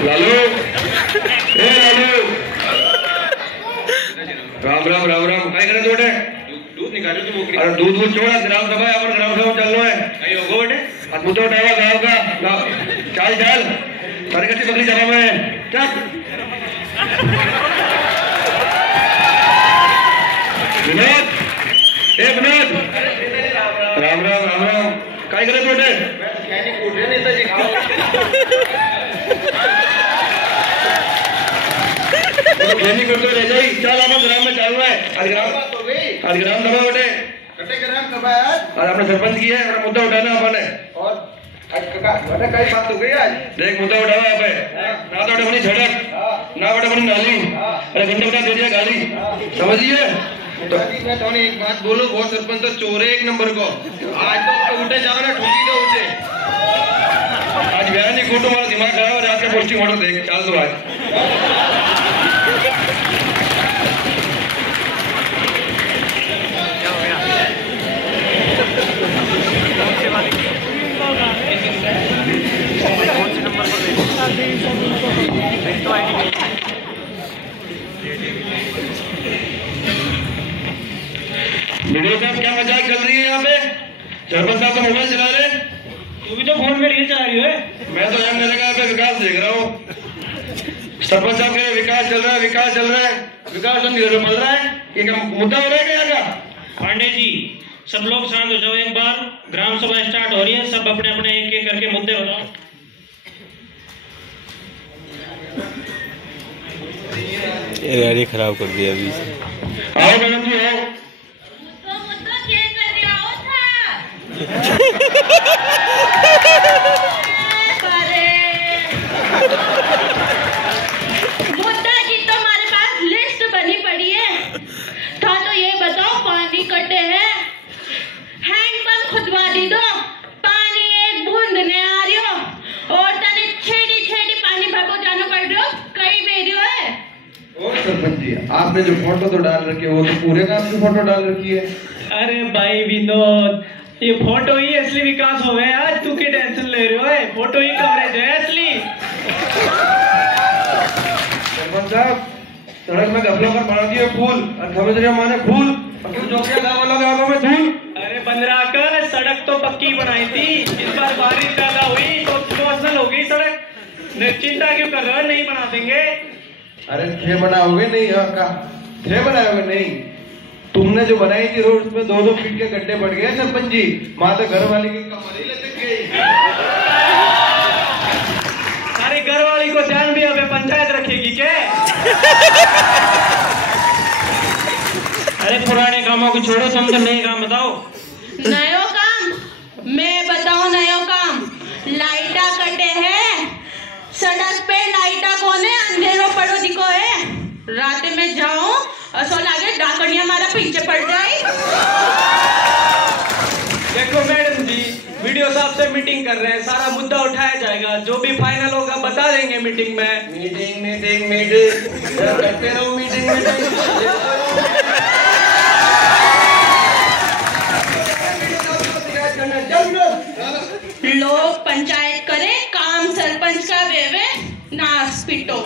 लालू, ए लालू, राम राम राम राम, काय करे तू बेटे? दूध निकालो तू मोकरी। अरे दूध छोड़ा, ग्राम सभा है, अपन ग्राम सभा चलना है। कहीं होगा बेटे? हाथ मुद्दा उठावा गाँव का, चाल चाल, सारे कच्ची बकरी जमा में, चल। विनोद, ए विनोद, राम राम राम राम, काय करे तू बेटे? कहने कूद रहे नहीं तो जी खाओ। कहने करते रह जाई, चल अपन ग्राम में चल रहा है। आज ग्राम सभा बेटे। कटे ग्राम सभा है आज अपने सरपंच की है, अपना मुद्दा उठाना अपन है। और आज काका बेटा कई बात हो गई आज। देख मुद्दा उठावा है पे, ना तो बेटा बनी सड़क, ना बेटा बनी नाली, अरे घंटे बता दे दिया गाली, समझिए। तो मैं तो एक बात बोलूं, वो सरपंच तो चोर है एक नंबर को। आज तो उठे जाओ ना, ठोकी दो उसे। आज बयान नहीं कूटो, हमारा दिमाग खराब है। रात का पोस्टिंग ऑर्डर देख, चल तो आज वीडियो साहब क्या मजाक चल रही है यहाँ पे? सरपंच साहब तो मोबाइल चला रहे, तू भी तो फोन में लिए चला रही है। मैं तो यहाँ मेरे यहाँ पे विकास देख रहा हूँ। सरपंच साहब कह रहे विकास चल रहा है, विकास चल रहा है, विकास तो नहीं मिल रहा है। ये क्या मुद्दा हो रहा है क्या यहाँ का? पांडे जी सब लोग शांत हो जाओ, एक बार ग्राम सभा स्टार्ट हो रही है, सब अपने अपने एक एक करके मुद्दे बताओ। गाड़ी खराब कर दिया अभी से। आओ मैडम जी आओ। मुद्दा क्या कर रहा हो था? मुद्दा की तो हमारे पास लिस्ट बनी पड़ी है। था तो ये बताओ, पानी कटे हैं, हैंडपंप खुदवा दी दो, पानी एक बूंद नहीं आ रही हो, और तने छेड़ी छेड़ी पानी भरको जाना पड़ रही हो, कई बेरियो है। ओ सरपंच जी, आपने जो फोटो तो डाल रखी है, वो तो पूरे काम की फोटो डाल रखी है। अरे भाई विनोद, ये फोटो ही असली विकास हो गया। आज तू की टेंशन ले रहे हो? फोटो ही कवरेज है असली। सरपंच साहब, सड़क में गमलों पर बना दिए फूल और समझ रहे हो माने फूल, और क्यों जोकिया गाँव वालों के आंखों में धूल। अरे बंदरा कर, सड़क तो पक्की बनाई थी, इस बार बारिश ज्यादा हुई तो इमोशनल हो गई सड़क। चिंता क्यों कर रहे हो? नहीं बना देंगे। अरे थे बनाओगे नहीं? का थे बनाओगे नहीं? तुमने जो बनाई थी रोड में 2-2 फीट के गड्ढे बढ़ गए सरपंच जी। माँ तो घर वाली की कमर ही लटक गई। अरे घर वाली को ध्यान भी अबे पंचायत रखेगी क्या? अरे पुराने कामों को छोड़ो, तुम तो नए काम बताओ। नयो काम? मैं बताऊं नयो काम? लाइटा कटे हैं, सड़क पे लाइटा कोने, अंधेरो पड़ो दिको है। रात में जाऊं असो लागे डाकनिया मारा पीछे पड़ जाए। देखो मैडम जी, वीडियो साहब से मीटिंग कर रहे हैं, सारा मुद्दा उठाया जाएगा, जो भी फाइनल होगा बता देंगे मीटिंग में। मीटिंग करते रहो, मीटिंग। लोग पंचायत करे, काम सरपंच का वेवे नास पिटो।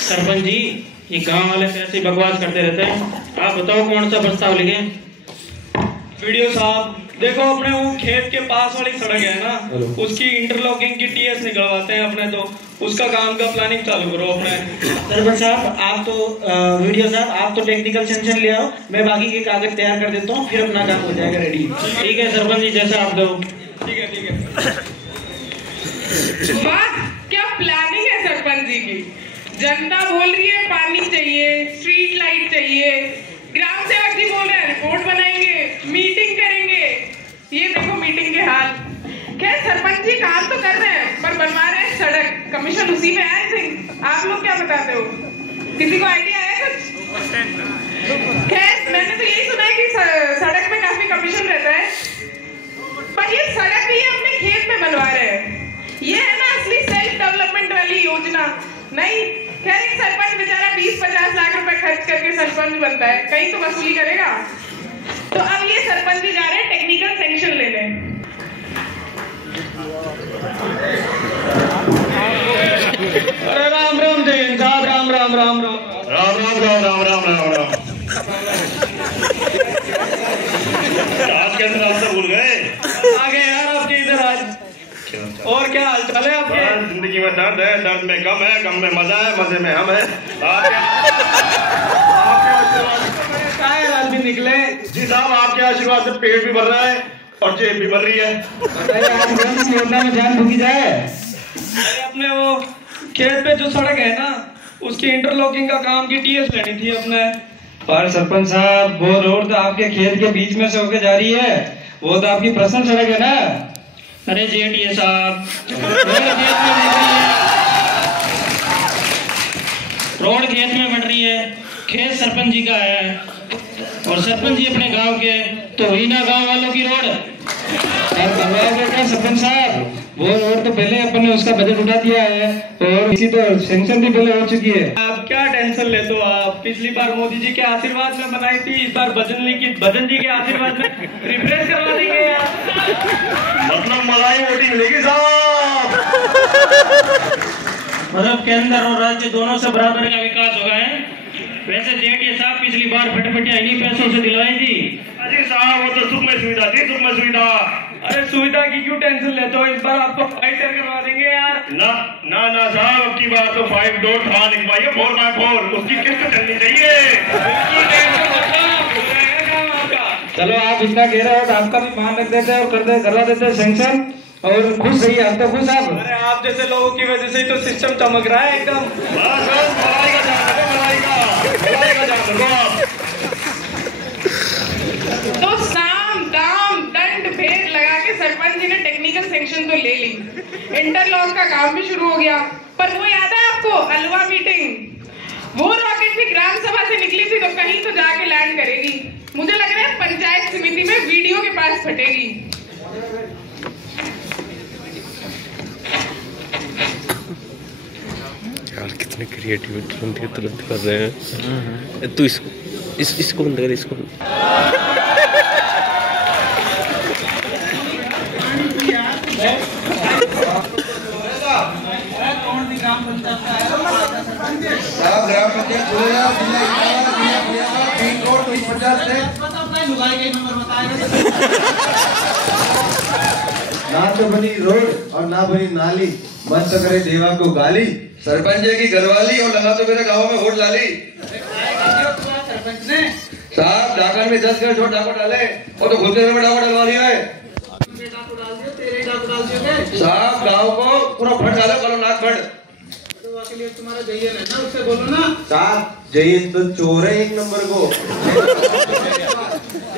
सरपंच जी, ये गांव वाले कैसे बकवास करते रहते हैं? आप बताओ कौन सा प्रस्ताव लिखे? वीडियो साहब देखो, अपने वो खेत के पास वाली सड़क है ना, उसकी इंटरलॉकिंग की टीएस निकलवाते हैं अपने, तो उसका काम का प्लानिंग चालू करो अपने। सरपंच साहब आप तो वीडियो साहब आप तो टेक्निकल सेंक्शन ले आओ, मैं बाकी के कागज तैयार कर देता हूँ, फिर अपना काम हो जाएगा रेडी। ठीक है सरपंच जी, जैसा आप दो। ठीक है। वाह, क्या प्लानिंग है सरपंच जी की। जनता बोल रही है पानी चाहिए, स्ट्रीट लाइट चाहिए, ग्राम सेवक जी बोल रहे हैं रिपोर्ट बनाएंगे, मीटिंग करेंगे। ये देखो मीटिंग के हाल। खैर सरपंच जी काम तो कर रहे हैं, पर बनवा रहे हैं सड़क, कमीशन उसी में है। आई थिंक आप लोग क्या बताते हो? किसी को आइडिया है कुछ? खैर मैंने तो यही सुना है कि सड़क में काफी कमीशन रहता है, पर ये सड़क भी अपने खेत में बनवा रहे हैं। ये है ना असली सेल्फ डेवलपमेंट वाली योजना। नहीं, खैर एक सरपंच बेचारा 20-50 लाख रुपए खर्च करके सरपंच बनता है, कहीं तो वसूली करेगा। तो अब ये सरपंच जी जा रहे हैं टेक्निकल सैंक्शन लेने। कैसे रास्ता भूल गए? आ गए यार आपके इधर आज। और क्या हाल चाल है आपके? जिंदगी में दर्द है, दर्द में गम है, गम में मजा है, मजे में हम है। शायर आदमी निकले। जी साहब, आपके आशीर्वाद से पेट भी भर रहा है और जेब भी भर रही है। योजना में जान फूकी जाए। अरे अपने वो खेत पे जो सड़क है ना, उसकी इंटरलॉकिंग का काम की टीएस लेनी थी अपने। पर सरपंच साहब, वो रोड तो आपके खेत के बीच में से होके जा रही है, वो तो आपकी पर्सनल सड़क है ना। अरे जेठिया साहब, रोड खेत में बन रही है, खेत सरपंच जी का है और सरपंच जी अपने गांव के, तो ही ना गांव वालों की रोड। क्या सरपंच साहब, वो रोड तो पहले अपन ने उसका बजट उठा दिया है और इसी तो सेंक्शन भी पहले हो चुकी है। आप क्या टेंशन लेते हो? आप पिछली बार मोदी जी के आशीर्वाद में बनाई थी, इस बार भजन जी के आशीर्वाद में रिफ्रेश करवा देंगे यार। मतलब मलाई रोटी मिलेगी साहब। मतलब केंद्र और राज्य दोनों से बराबर का विकास होगा है। वैसे जेठिया साहब पिछली बार फटफटिया इन्हीं पैसों से दिलवाई थी। अजी साहब, वो तो सुख में सुविधा थी, सुख में सुविधा। अरे सुविधा की क्यों टेंशन लेते हो? इस बार आपको फाइटर करवा देंगे यार। ना ना ना साहब, अब की बार तो 5 डोर था लिखवाइए 4x4, उसकी किस्त चलनी चाहिए। चलो आप इतना कह रहे हो तो आपका भी मान रख देते हैं और करवा देते हैं सेंक्शन। और खुश रहिए, आप तो खुश आप। अरे आप जैसे लोगों की वजह से ही तो सिस्टम चमक रहा है एकदम। बस बस, मलाई का जान रखो, मलाई का जान रखो आप। तो साम दाम दंड भेद लगा के सरपंच जी ने टेक्निकल सेंक्शन तो ले ली, इंटरलॉक का काम भी शुरू हो गया। पर वो याद है आपको अलवा मीटिंग? वो रॉकेट भी ग्राम सभा से निकली थी तो कहीं तो जाके लैंड करेगी। मुझे लग रहा है पंचायत समिति में वीडियो के पास फटेगी। यार कितने क्रिएटिव तुरंत कर रहे हैं। तू इसको बंद कर, इसको साहब ग्राम पंचायत पिन कोड 50 से ना तो बनी रोड और ना बनी नाली, मन तो करे देवा को गाली। सरपंच जी की घरवाली और लगा तो मेरे गांव में वोट डाली। साहब डाकन में 10 घर छोड़ डाको डाले, वो तो खुद में डाको डलवा रही है। साहब गांव को पूरा फट डालो, कलो नाक फट। तुम्हारा जयन है ना, उससे बोलो ना। साहब जयन तो चोर है 1 नंबर को।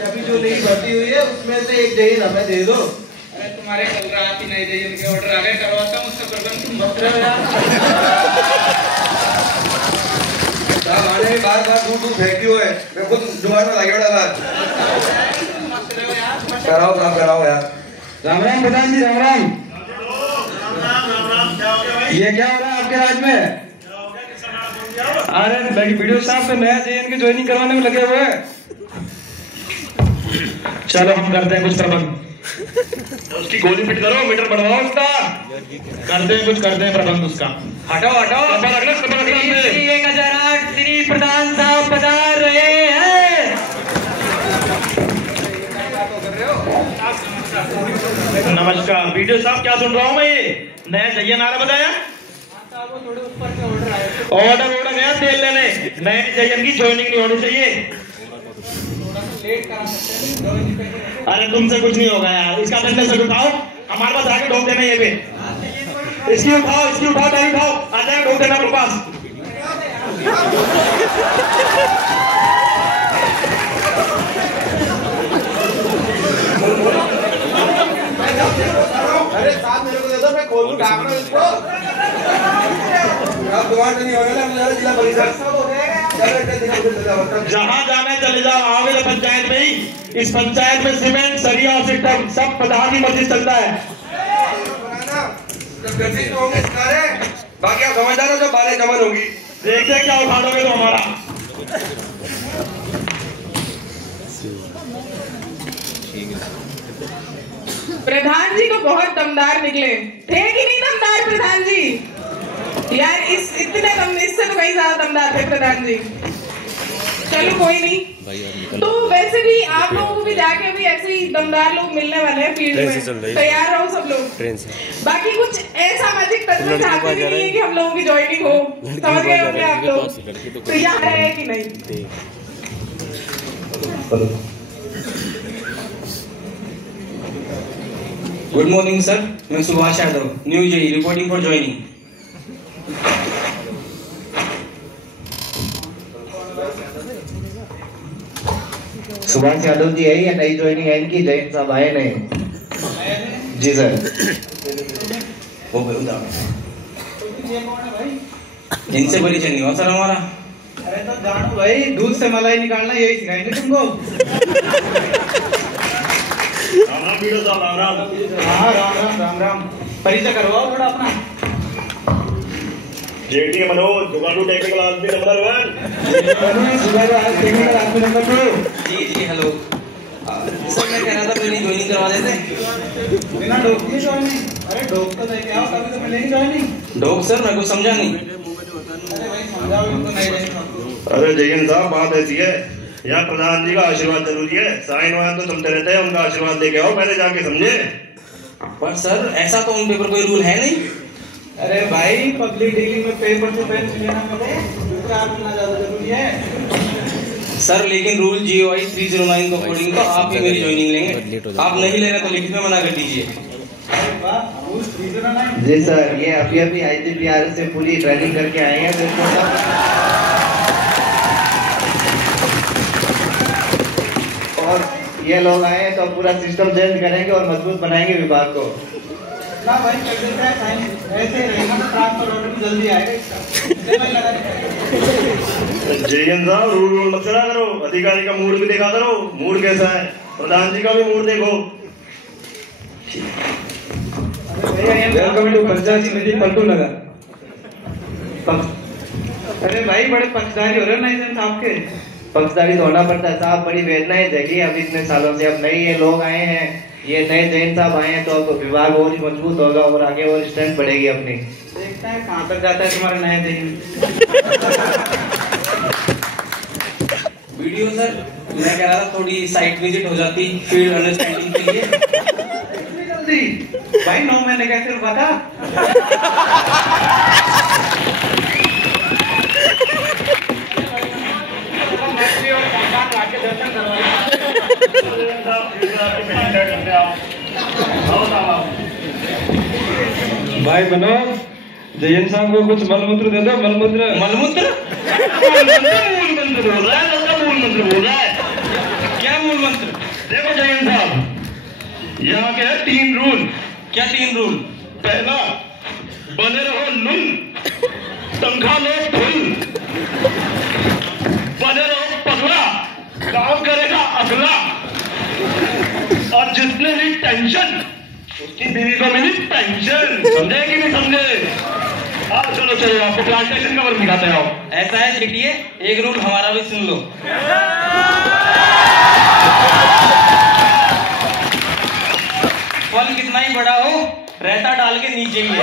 अभी जो नई भर्ती हुई है उसमें से एक जयन हमें दे दो। तुम्हारे कल रात ही नए जयन के ऑर्डर आ गए, करवाता हूँ उसका प्रबंध। तुम भक्त रहे हो यार। साहब आने बार दूर फेंकती हुए मैं खुद जुगाड़ में लगे बड़ा बार। कराओ साहब, कराओ यार। राम राम प्रधान जी, राम राम। ये क्या हो रहा है आपके राज्य में? अरे वीडियो साहब तो नया जयन की ज्वाइनिंग करवाने में लगे हुए हैं। चलो हम करते हैं कुछ प्रबंध। उसकी गोली फिट करो, मीटर बढ़वाओ उसका। करते हैं प्रबंध उसका। हटाओ हटाओ, रखना 1008 श्री प्रधान साहब पधार रहे हैं। नमस्कार वीडियो साहब, क्या सुन रहा हूँ मैं? ये नया जयन आ रहा बताया। ऑर्डर गया तेल लेने, नए जयन की ज्वाइनिंग नहीं होनी चाहिए। अरे तुमसे कुछ नहीं होगा यार, इसका डंडा से उठाओ, हमारे पास आके ढोक देना ये पे। इसकी उठाओ डाली उठाओ, आ जाए ढोक देना मेरे पास। अरे साहब मेरे को दे दो, मैं खोल दूं ढाकना इसको। आप दुकान नहीं होगा ना, जिला परिषद जहाँ जाना चले जाओ, आओगे तो पंचायत में ही। इस पंचायत में सीमेंट सरिया और सिस्टम सब प्रधान ही मर्जी चलता है। बाकी आप समझदार हो, जब बालें जमन होगी देखते क्या उठाओगे तो हमारा। प्रधान जी को बहुत दमदार निकले थे कि नहीं दमदार प्रधान जी? यार इससे तो कहीं ज्यादा दमदार थे प्रधान जी। चलो चलो कोई नहीं। तो वैसे भी आप लोगों को भी जाके अभी ऐसे ही दमदार लोग मिलने वाले हैं फील्ड में, तैयार रहो सब लोग। ट्रेन से बाकी कुछ ऐसा मैजिक टच में चाहते भी नहीं है कि हम लोगों की ज्वाइनिंग हो, समझ गए होंगे आप लोग। तो यहाँ है कि नहीं? गुड मॉर्निंग सर, मैं Subhash Yadav, new JE reporting for joining. Subhash Yadav ji है या नई ज्वाइनिंग है इनकी? जैन साहब आए नहीं? जी सर। इनसे परिचय नहीं हुआ सर हमारा। अरे तो जानो भाई, दूध से मलाई निकालना यही सिखाएंगे तुमको। राम राम वीडियो साहब, राम राम। हाँ राम राम राम राम। परिचय करवाओ थोड़ा अपना। जेटी मनोज, दुकानू टेक्निकल आदमी नंबर 1। जी जी हेलो सर, मैं कह रहा था मेरी ज्वाइनिंग करवा देते। बिना डोक की ज्वाइनिंग? अरे डोक तो देके आओ तभी तो मिलेगी ज्वाइनिंग। डोक सर, मैं कुछ समझा नहीं। अरे भाई समझाओ इनको, नहीं नहीं। अरे जयन साहब, बात ऐसी है, यहाँ प्रधान जी का आशीर्वाद जरूरी है। साइन वाइन तो सुनते रहते हैं, उनका आशीर्वाद लेके आओ, पहले जाके समझे। पर सर ऐसा तो उन पेपर कोई रूल है नहीं। अरे भाई, पब्लिक डीलिंग में पेपर से पेन लेना पड़े, दूसरा बोलना ज्यादा जरूरी है। सर लेकिन रूल GOI 309 के अकॉर्डिंग तो आप ही मेरी ज्वाइनिंग लेंगे। आप नहीं ले रहे तो लिखित में मना कर दीजिए। जी सर, ये अभी IGPRS से पूरी ट्रेनिंग करके आए हैं बिल्कुल। और ये लोग आए हैं तो पूरा सिस्टम चेंज करेंगे और मजबूत बनाएंगे विभाग को। ना भाई कर देते हैं साइन, ऐसे रहेगा तो ट्रांसफर ऑर्डर भी जल्दी आएगा इसका। जयन साहब, रूल मत करा करो, अधिकारी का मूड भी देखा करो, मूड कैसा है, प्रधान जी का भी मूड देखो। वेलकम टू पंचायत समिति पलटू नगर। अरे भाई, बड़े पक्षधारी हो रहे हो ना साहब के। पक्षधारी तो होना पड़ता है साहब, बड़ी वेदनाएं झेली अभी इतने सालों से। अब नए ये लोग आए हैं, ये नए जैन साहब आए हैं तो अब विभाग और ही मजबूत होगा और आगे और स्ट्रेंथ बढ़ेगी अपनी। देखता है कहाँ तक जाता है तुम्हारा नया जैन। वीडियो सर, मैं कह रहा था थोड़ी साइट विजिट हो जाती फील्ड अंडरस्टैंडिंग के लिए। जल्दी भाई, 9 महीने कैसे रुका था? भाई मनोज, जयन साहब को कुछ मलमूत्र दे दो। मलमूत्र मलमूत्र मूल मंत्र बोल रहा है, मूल मंत्र बोल रहा है। क्या मूल मंत्र? देखो जयन साहब, यहाँ के है 3 रूल। क्या 3 रूल? पहला, बने रहो लुल, तनख्वाह लो फुल, बने रहो पगला, काम करेगा अगला, और जिसने ली टेंशन उसकी बीवी को मिली पेंशन। समझे कि नहीं समझे? हाँ चलो चलो, आपको प्लांटेशन का वर्क दिखाते हैं। ऐसा है चिटिए, एक रूल हमारा भी सुन लो। फल कितना ही बड़ा हो, रहता डाल के नीचे ही है।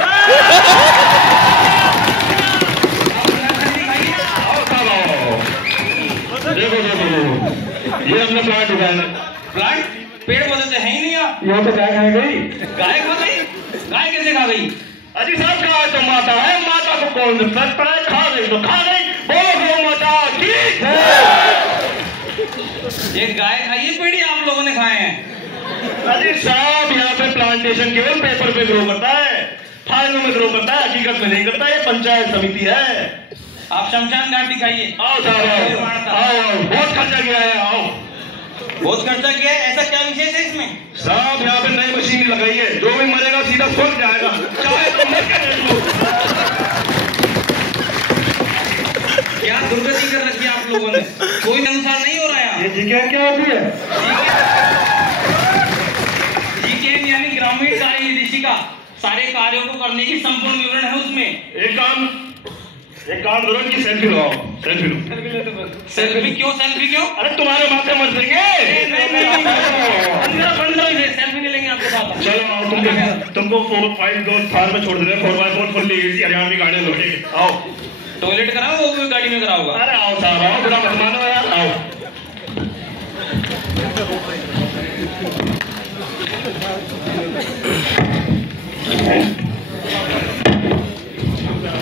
देखो देखो देखो, ये हमने प्लांट उगाया। प्लांट? पेड़ पौधे तो है ही नहीं। यहाँ तो गाय खा गई। गाय खा गई? गाय कैसे खा गई? अजी साहब, गाय तो माता है, माता को कौन देख सकता है? खा गई तो खा गई, बोलो गौ माता की जय। ये गाय खाई है, पेड़ आप लोगों ने खाए हैं? अजी साहब, यहाँ पे प्लांटेशन केवल पेपर पे ग्रो करता है, फाइलों में ग्रो करता है, हकीकत में नहीं करता। ये पंचायत समिति है। आप शमशान घाट दिखाइए। आओ साहब, आओ, बहुत खर्चा किया है, आओ। बहुत खर्चा किया है, ऐसा क्या विशेष है इसमें? साहब, यहाँ पे नई मशीन लगाई है, जो भी मरेगा सीधा स्वर्ग जाएगा, चाहे तो मर के देख लो। क्या दुर्गति कर रखी है आप लोगों ने? कोई अनुसार नहीं हो रहा है। ये जीके क्या होती है? जीके यानी ग्रामीण कार्य निर्देशिका, सारे कार्यों को करने की संपूर्ण विवरण है उसमें। एक काम करो, इनकी सेल्फी लगाओ। सेल्फी लो। सेल्फी क्यों? सेल्फी क्यों? अरे तुम्हारे माथे मर देंगे। सेल्फी नहीं लेंगे आपके साथ। चलो आओ, तुमको 4-5 थार में छोड़ दे रहे हैं। 4x4 फुल्ली एसी हरियाणवी गाड़ी लोगे। आओ टॉयलेट कराओ, वो भी गाड़ी में कराओगा। अरे आओ साहब, आओ, बुरा मत मानो यार, आओ।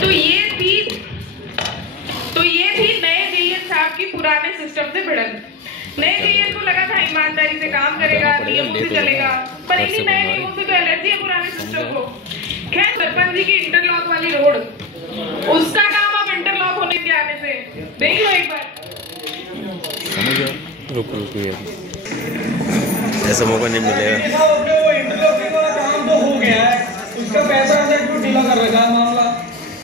तो ये थी नए जेईएन साहब की पुराने सिस्टम से भिड़ंत। नए जेईएन को लगा था ईमानदारी से काम करेगा, नियमों से चलेगा, पर इन्हीं नए नियमों से तो एलर्जी है पुराने सिस्टम को। खैर, सरपंच जी की इंटरलॉक वाली रोड, उसका काम अब इंटरलॉक होने के आने से देख लो एक बार। ऐसा मौका नहीं मिलेगा। वो इंटरलॉकिंग वाला काम तो हो गया है, उसका पैसा क्यों ढीला कर रखा है मामला?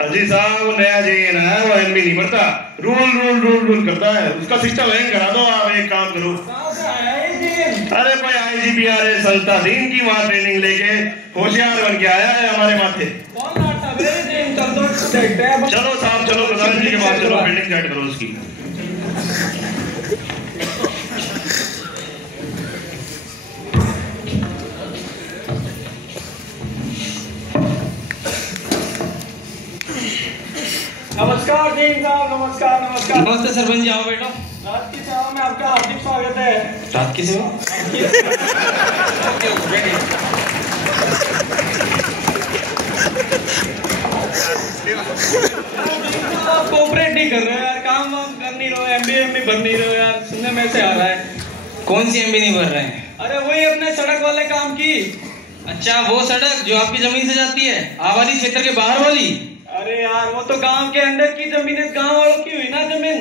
अजी साहब, वो नया जेईएन है, वो एमबी नहीं पढ़ता, रूल करता है, उसका सिस्टम हैंग करा दो। आप एक काम करो, अरे भाई IGPRA सल्तादीन की वहाँ ट्रेनिंग लेके होशियार बन के आया है हमारे माथे। चलो साहब, चलो प्रधान जी के पास चलो, बिल्डिंग सेट करो उसकी। नमस्कार जैन साहब, नमस्कार। नमस्ते सरपंच जी, आओ बैठो। रात की सेवा में आपका हार्दिक स्वागत है। रात की सेवा? आप कोऑपरेट नहीं कर रहे हो यार, काम कर नहीं रहे हो, एमबी भर नहीं रहे हो यार, सुनने में से आ रहा है। कौन सी एमबी नहीं भर रहे हैं? अरे वही अपने सड़क वाले काम की। अच्छा, वो सड़क जो आपकी जमीन से जाती है, आबादी क्षेत्र के बाहर वाली? अरे यार, वो तो गांव के अंदर की जमीन है, गांव वालों की हुई ना जमीन।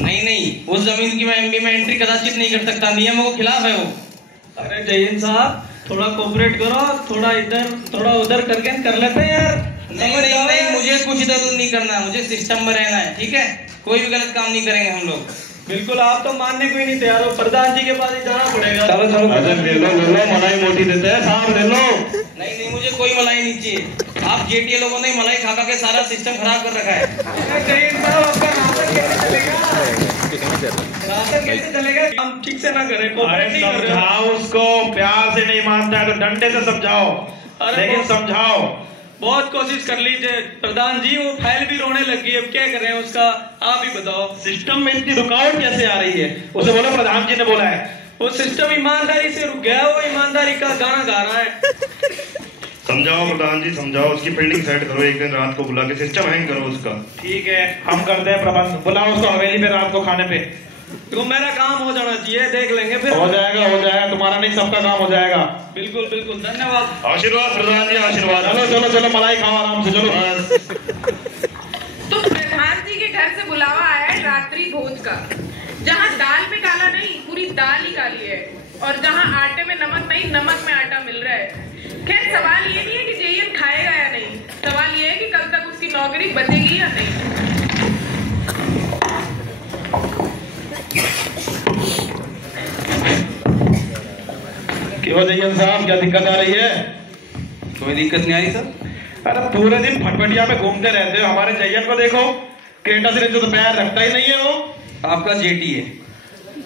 नहीं, उस जमीन की मैं एमबी में एंट्री कदाचित नहीं कर सकता, नियमों के खिलाफ है वो। अरे जयन साहब, थोड़ा कोऑपरेट करो, थोड़ा इधर थोड़ा उधर करके कर लेते हैं यार। नहीं, मुझे कुछ इधर नहीं करना, मुझे सिस्टम में रहना है, ठीक है? कोई भी गलत काम नहीं करेंगे हम लोग। बिल्कुल, आप तो मानने को ही नहीं तैयार हो, प्रधान जी के पास ही जाना पड़ेगा। चलो ले लो, मलाई मोटी देते हैं साहब, ले लो। नहीं, मुझे कोई मलाई नहीं चाहिए। आप जेटीए लोगों ने मलाई खा के सारा सिस्टम खराब कर रखा है। जयन साहब, आपका राशन कैसे चलेगा? राशन कैसे चलेगा? हम ठीक से ना करें, कोऑपरेट नहीं कर रहे हो। समझाओ उसको, प्यार से नहीं मानता है तो डंडे से समझाओ, लेकिन समझाओ। बहुत कोशिश कर लीजिए प्रधान जी, वो फाइल भी रोने लगी है, अब क्या करें उसका, आप ही बताओ। सिस्टम में इतनी रुकावट कैसे आ रही है? उसे बोलो प्रधान जी ने बोला है। वो सिस्टम ईमानदारी से रुक गया, वो ईमानदारी का गाना गा रहा है। समझाओ प्रधान जी, समझाओ, उसकी बिल्डिंग सेट करो, एक दिन रात को बुला के सिस्टम हैंग करो उसका। ठीक है, हम करते हैं प्रबंध, बुलाओ उसको हवेली पे रात को खाने पे। तो मेरा काम हो जाना चाहिए, देख लेंगे फिर। हो जाएगा, तुम्हारा नहीं सबका काम हो जाएगा। बिल्कुल, धन्यवाद। आशीर्वाद प्रधान जी, आशीर्वाद। चलो मलाई खाओ आराम से, चलो। तो प्रधान जी के घर से बुलावा आया है रात्रि भोज का, जहाँ दाल में काला नहीं, पूरी दाल ही काली है, और जहाँ आटे में नमक नहीं, नमक में आटा मिल रहा है। खैर, सवाल ये नहीं है कि जेईएन खाएगा या नहीं, सवाल ये है कि कल तक उसकी नौकरी बचेगी या नहीं। क्यों जेईएन साहब, क्या दिक्कत आ रही है? कोई दिक्कत नहीं आ रही सर। अरे पूरे दिन फटफटिया में घूमते रहते हो, हमारे जेईएन को देखो, क्रेटा से तो पैर रखता ही नहीं है वो। आपका जेटी है?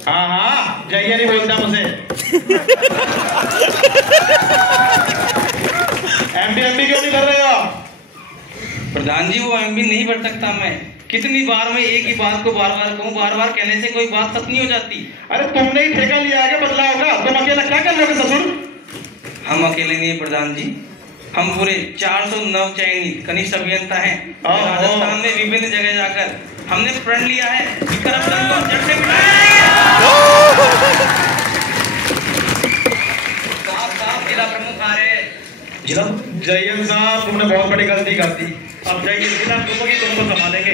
हाँ, जेईएन ही बोलता मुझे। एमबी क्यों नहीं कर रहे हो? प्रधान जी, वो एमबी नहीं बढ़ सकता मैं। कितनी बार मैं एक ही बात को बार कहूँ, बार कहने से कोई बात सच नहीं हो जाती। अरे तुमने ही ठेका लिया आगे बदलाव का, तुम अकेला क्या कर लोगे ससुर? हम अकेले नहीं प्रधान जी, हम पूरे 409 चयनित कनिष्ठ अभियंता हैं। राजस्थान में विभिन्न जगह जाकर हमने प्रण लिया है कि करप्शन को जड़ से मिटाएंगे। जिला प्रमुख आ रहे हैं। जिला जेईएन साहब, तुमने बहुत बड़ी गलती कर दी। अब जेईएन जिला प्रमुख ही तुमको संभालेंगे।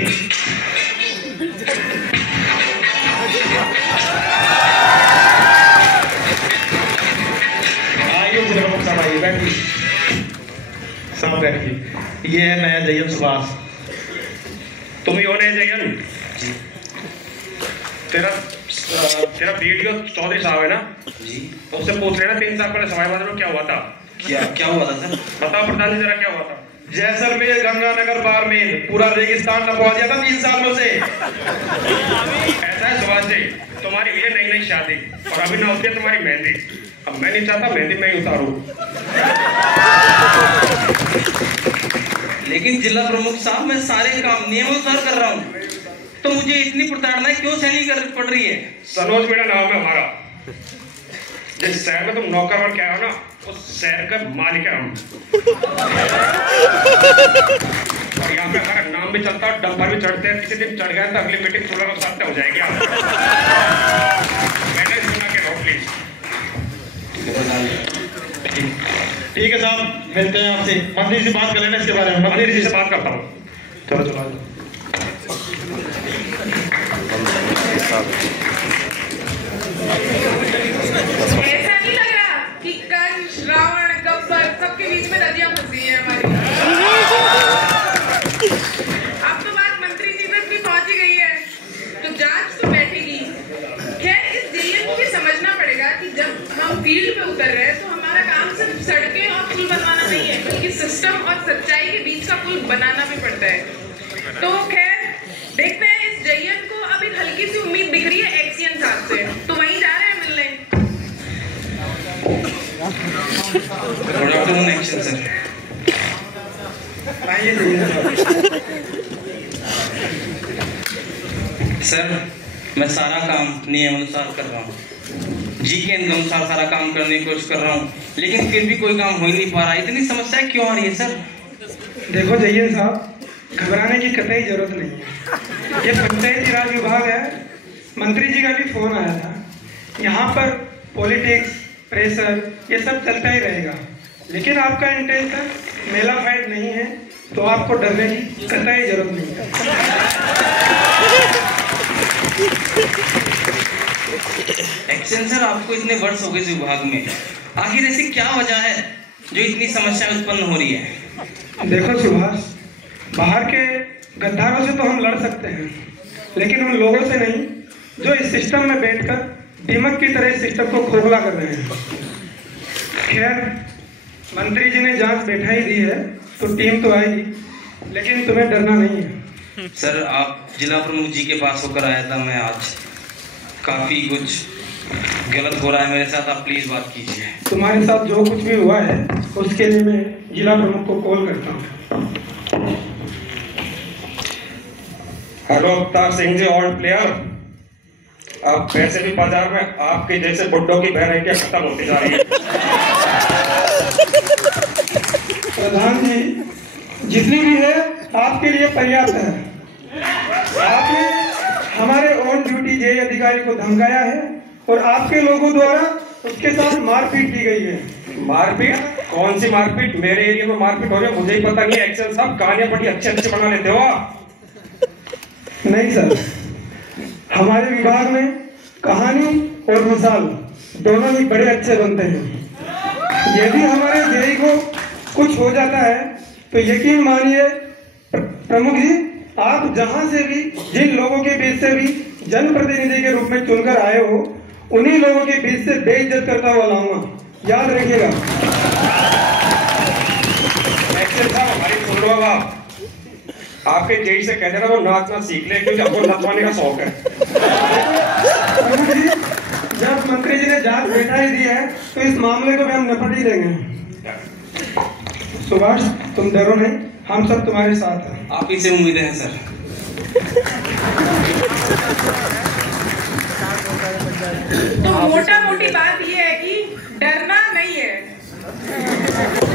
आइए जिला प्रमुख साहब, आइए, बैठिए साहब, बैठिए। ये है नया जेईएन सुभाष। तुम ही हो नया जेईएन? तेरा वीडियो चौधरी साहब है ना जी, तो उससे पूछ लेना 3 साल पहले सवाई माधोपुर में क्या हुआ था। क्या हुआ था सर? बताओ प्रधान जी, जरा क्या हुआ था? जैसलमेर, गंगानगर, बाड़मेर, पूरा रेगिस्तान नपवा दिया था 3 साल में से। ऐसा है सुभाष जी, तुम्हारी हुई है नई शादी और अभी ना होती है तुम्हारी मेहंदी। अब मैं नहीं चाहता मेहंदी मैं ही उतारू। लेकिन जिला प्रमुख साहब मैं सारे काम नियमानुसार कर रहा हूँ, तो मुझे इतनी प्रताड़ना क्यों सहनी कर पड़ रही है? सनोज मेरा नाम है हमारा। जिस शहर में तुम नौकर और क्या हो ना, उस शहर का मालिक है हम। और यहाँ पे हमारा नाम भी चलता है, डंपर भी चढ़ते हैं। किसी दिन चढ़ गए तो अगली मीटिंग 16 को 7 हो जाएगी। मैंने सुना के रहो प्लीज। ठीक है साहब, मिलते हैं आपसे। मंत्री से बात कर लेना इसके बारे में। मंत्री जी से बात करता हूँ। चलो चलो। ऐसा नहीं लग रहा कि कंस, रावण, गब्बर सबके बीच में नदियां फंसी है हमारी। अब तो बात मंत्री जी तक भी पहुंची गई है, तो जांच तो बैठेगी। खैर इस जेईएन को भी समझना पड़ेगा कि जब हम फील्ड पे उतर रहे हैं तो हमारा काम सिर्फ सड़कें और पुल बनवाना नहीं है, बल्कि सिस्टम और सच्चाई के बीच का पुल बनाना भी पड़ता है। तो खैर देखते हैं, इस जेईएन को अब एक हल्की सी उम्मीद दिख रही है एक्सियन साहब से, तो वहीं जा रहे हैं मिलने। Good afternoon action sir. Sir मैं सारा काम नियम अनुसार कर रहा हूँ, जी के अनुसार सारा काम करने की कोशिश कर रहा हूँ, लेकिन फिर भी कोई काम हो ही नहीं पा रहा। इतनी समस्या क्यों आ रही है सर? देखो जेईएन साहब, घबराने की कतई जरूरत नहीं है। ये पंचायती राज विभाग है। मंत्री जी का भी फोन आया था। यहाँ पर पॉलिटिक्स, प्रेशर ये सब चलता ही रहेगा, लेकिन आपका इंटेंशन मेला फाइट नहीं है, तो आपको डरने की कतई जरूरत नहीं है। एक्शन सर, आपको इतने वर्ष हो गए इस विभाग में, आखिर ऐसी क्या वजह है जो इतनी समस्या उत्पन्न हो रही है? देखो सुभाष, बाहर के गद्दारों से तो हम लड़ सकते हैं, लेकिन उन लोगों से नहीं जो इस सिस्टम में बैठकर दीमक की तरह इस सिस्टम को खोखला कर रहे हैं। खैर मंत्री जी ने जांच बैठा ही दी है, तो टीम तो आएगी, लेकिन तुम्हें डरना नहीं है। सर आप जिला प्रमुख जी के पास होकर आया था मैं आज, काफी कुछ गलत हो रहा है मेरे साथ, आप प्लीज बात कीजिए। तुम्हारे साथ जो कुछ भी हुआ है उसके लिए मैं जिला प्रमुख को कॉल करता हूँ। Hello Avtar Singh ji, old player. अब वैसे भी बाजार में आपके जैसे बुड्ढों की वैरायटियां खत्म होती जा रही है। प्रधान जी, जितनी भी है आपके लिए पर्याप्त है। आपने हमारे ऑन ड्यूटी जेई अधिकारी को धमकाया है और आपके लोगों द्वारा उसके साथ मारपीट की गई है। मारपीट? कौन सी मारपीट? मेरे एरिया में मारपीट हो रही है, मुझे ही पता नहीं है। एक्शन साहब कहानियां बड़ी अच्छे बना लेते हो आप। नहीं सर, हमारे विभाग में कहानी और मिसाल दोनों ही बड़े अच्छे बनते हैं। यदि हमारे जेई को कुछ हो जाता है तो यकीन मानिए प्रमुख जी, आप जहां से भी, जिन लोगों के बीच से भी जनप्रतिनिधि के रूप में चुनकर आए हो, उन्हीं लोगों के बीच से बेइज्जत करता हुआ लाऊंगा, याद रखिएगा। एक्शन साहब हमारी सुन लो। आप आपके जेई से कहते ना वो नाचना सीख ले, क्योंकि हमको नचवाने का शौक है। प्रमुख जी, जब मंत्री जी ने जांच बैठा ही दी है तो इस मामले को भी हम निपट ही लेंगे। सुभाष तुम डरो नहीं, हम सब तुम्हारे साथ हैं। आप ही से उम्मीदें हैं सर। तो मोटा मोटी बात ये है कि डरना नहीं है।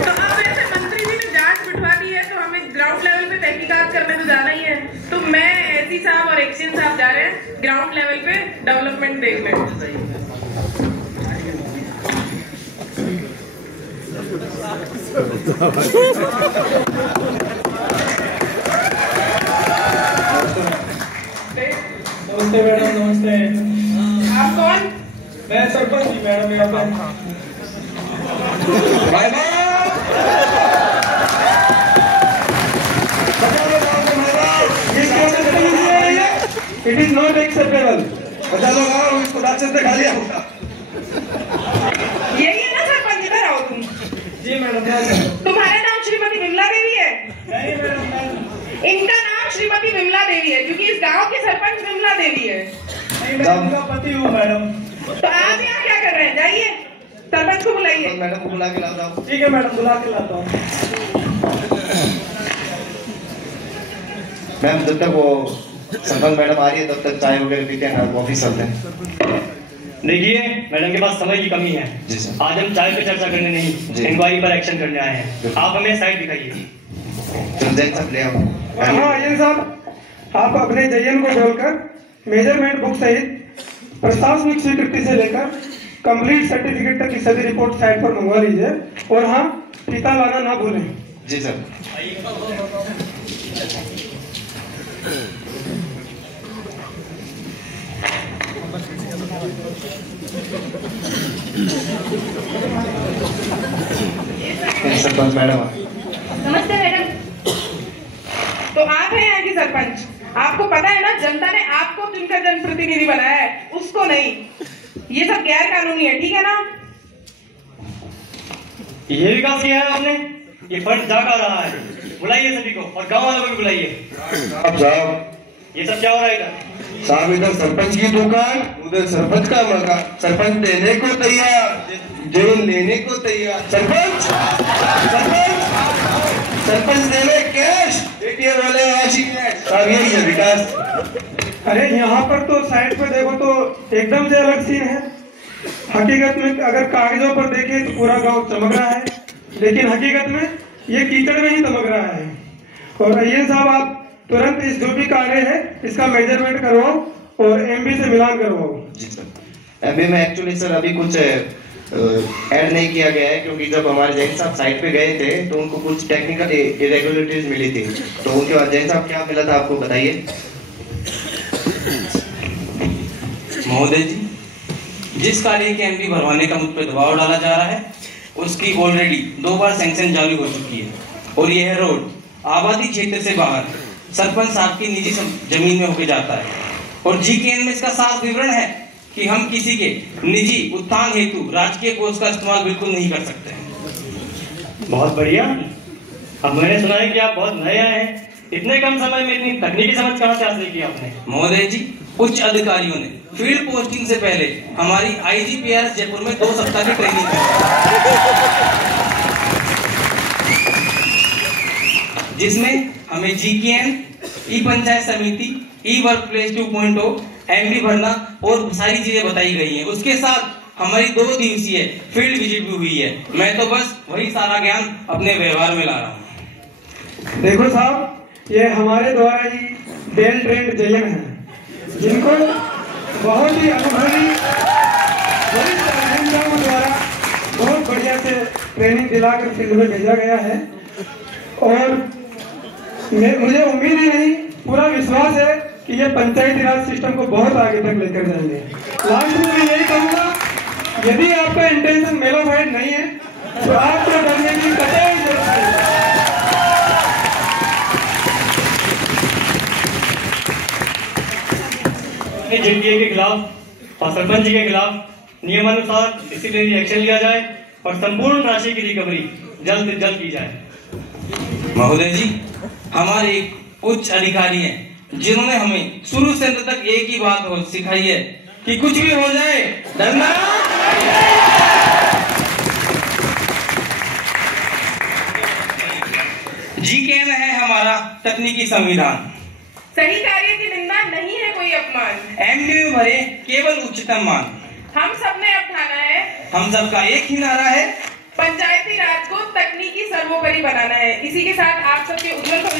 तो अब ऐसे मंत्री जी ने जांच बिठवा दी है, तो हमें ग्राउंड लेवल पे तहकीकात करने तो जाना ही है। तो मैं एसी साहब और एक्शन साहब जा रहे हैं ग्राउंड लेवल पे डेवलपमेंट देखने। नमस्ते मैडम। नमस्ते। आप कौन? मैं सरपंच जी मैडम। मेरा इट इज नॉट एक्सेप्टेबल। बता लो इसको रास्ते से खा लिया होगा। यही है ना सरपंच, इधर आओ तुम। जी मैडम। तुम्हारा नाम श्रीमती विमला देवी है? नहीं मैडम। इनका नाम श्रीमती विमला देवी है क्योंकि इस गांव की सरपंच विमला देवी है। नहीं मैडम, उनका पति हूँ मैडम। तो आप यहाँ क्या कर रहे हैं? जाइए सरपंच को बुलाइए। मैडम को बुला के लाता हूँ। ठीक है मैडम, बुला के लाता हूँ। मैम जब तक वो सरपंच मैडम आ रही है तब तक चाय वगैरह पीते हैं ना, ऑफिस चलते हैं। देखिए मैडम के पास समय की कमी है। जी सर। आज हम चाय पे चर्चा करने नहीं, इंक्वायरी पर एक्शन करने आए हैं। आप हमें साइड दिखाइए। हाँ ये साहब, आप अपने जयन को बोलकर मेजरमेंट बुक सहित प्रशासनिक स्वीकृति से लेकर कंप्लीट सर्टिफिकेट तक की सभी रिपोर्ट साइट पर मंगवा लीजिए। और हाँ, फीता लाना ना भूलें। जी सर। सरपंच मैडम। नमस्ते मैडम। तो आप हैं यहाँ की सरपंच। आपको पता है ना, जनता ने आपको चुनकर जनप्रतिनिधि बनाया है, उसको नहीं। ये सब गैर कानूनी है, ठीक है ना? ये विकास किया है आपने? ये फंड जा कर रहा है। बुलाइए सभी को और गांव वालों को भी बुलाइए। साहब ये सब क्या हो रहा है इधर? साहब इधर सरपंच की दुकान, उधर सरपंच का मौका। सरपंच देने को तैयार, जेल लेने को तैयार। सरपंच सरपंच सरपंच देने कैश, एटीएम वाले राशि कैश। साहब यही है विकास। अरे यहाँ पर तो साइड पर देखो तो एकदम से अलग सीन है। हकीकत में अगर कागजों पर देखें तो पूरा गांव चमक रहा है, लेकिन हकीकत में ये कीचड़ में ही चमक रहा है। और ये साहब आप तुरंत इस जो भी कार्य है इसका मेजरमेंट करवाओ और एमबी से मिलान करवाओ। जी सर। एमबी में एक्चुअली सर अभी कुछ ऐड नहीं किया गया है, क्योंकि जब हमारे जैन साहब साइट पे गए थे तो उनको कुछ टेक्निकल इरेगुलरिटीज मिली थी। तो उनके बाद जैन साहब क्या मिला था आपको बताइए। महोदय जी, जिस कार्य के एमपी भरवाने का मुझ पर दबाव डाला जा रहा है उसकी ऑलरेडी 2 बार सैंक्शन जारी हो चुकी है। और यह रोड आबादी क्षेत्र से बाहर सरपंच साहब की निजी जमीन में होकर जाता है। और जीकेएन में इसका साफ विवरण है कि हम किसी के निजी उत्थान हेतु राजकीय कोष का इस्तेमाल बिल्कुल नहीं कर सकते। बहुत बढ़िया। अब मैंने सुना है कि आप बहुत नए आए हैं। इतने कम समय में इतनी तकनीकी समझ कहाँ से हासिल की आपने? महोदय जी, उच्च अधिकारियों ने फील्ड पोस्टिंग से पहले हमारी आईजीपीआरएस जयपुर में 2 सप्ताह की ट्रेनिंग की, जिसमें हमें जीकेएन, ई पंचायत समिति, ई वर्क प्लेस 2.0, एमबी भरना और सारी चीजें बताई गई हैं। उसके साथ हमारी 2 दिवसीय फील्ड विजिट भी हुई है। मैं तो बस वही सारा ज्ञान अपने व्यवहार में ला रहा हूँ। देखो साहब, ये हमारे द्वारा ही वेल ट्रेंड जयन है, जिनको बहुत ही अनुभवी द्वारा बहुत बढ़िया से ट्रेनिंग दिलाकर फील्ड में भेजा गया है। और मुझे उम्मीद ही नहीं, पूरा विश्वास है कि ये पंचायती राज सिस्टम को बहुत आगे तक लेकर जाएंगे। लास्ट में मैं यही कहूँगा, यदि आपका इंटेंशन मेलाफाइड नहीं है तो आपको डरने की कतई जरूरत नहीं है। जेडीए के खिलाफ और सरपंच जी के खिलाफ नियमानुसार डिसिप्लिनरी एक्शन लिया जाए और संपूर्ण राशि की रिकवरी जल्द से जल्द की जाए। महोदय जी, हमारे एक उच्च अधिकारी हैं जिन्होंने हमें शुरू से अंत तक एक ही बात सिखाई है कि कुछ भी हो जाए डरना। जीकेएन है हमारा तकनीकी संविधान। सही कार्य की निंदा नहीं है कोई अपमान। एमडी में भरे केवल उच्चतम मान। हम सबने अब ठाना है, हम सबका एक ही नारा है, पंचायती राज को तकनीकी सर्वोपरि बनाना है। इसी के साथ आप सबके उज्जवल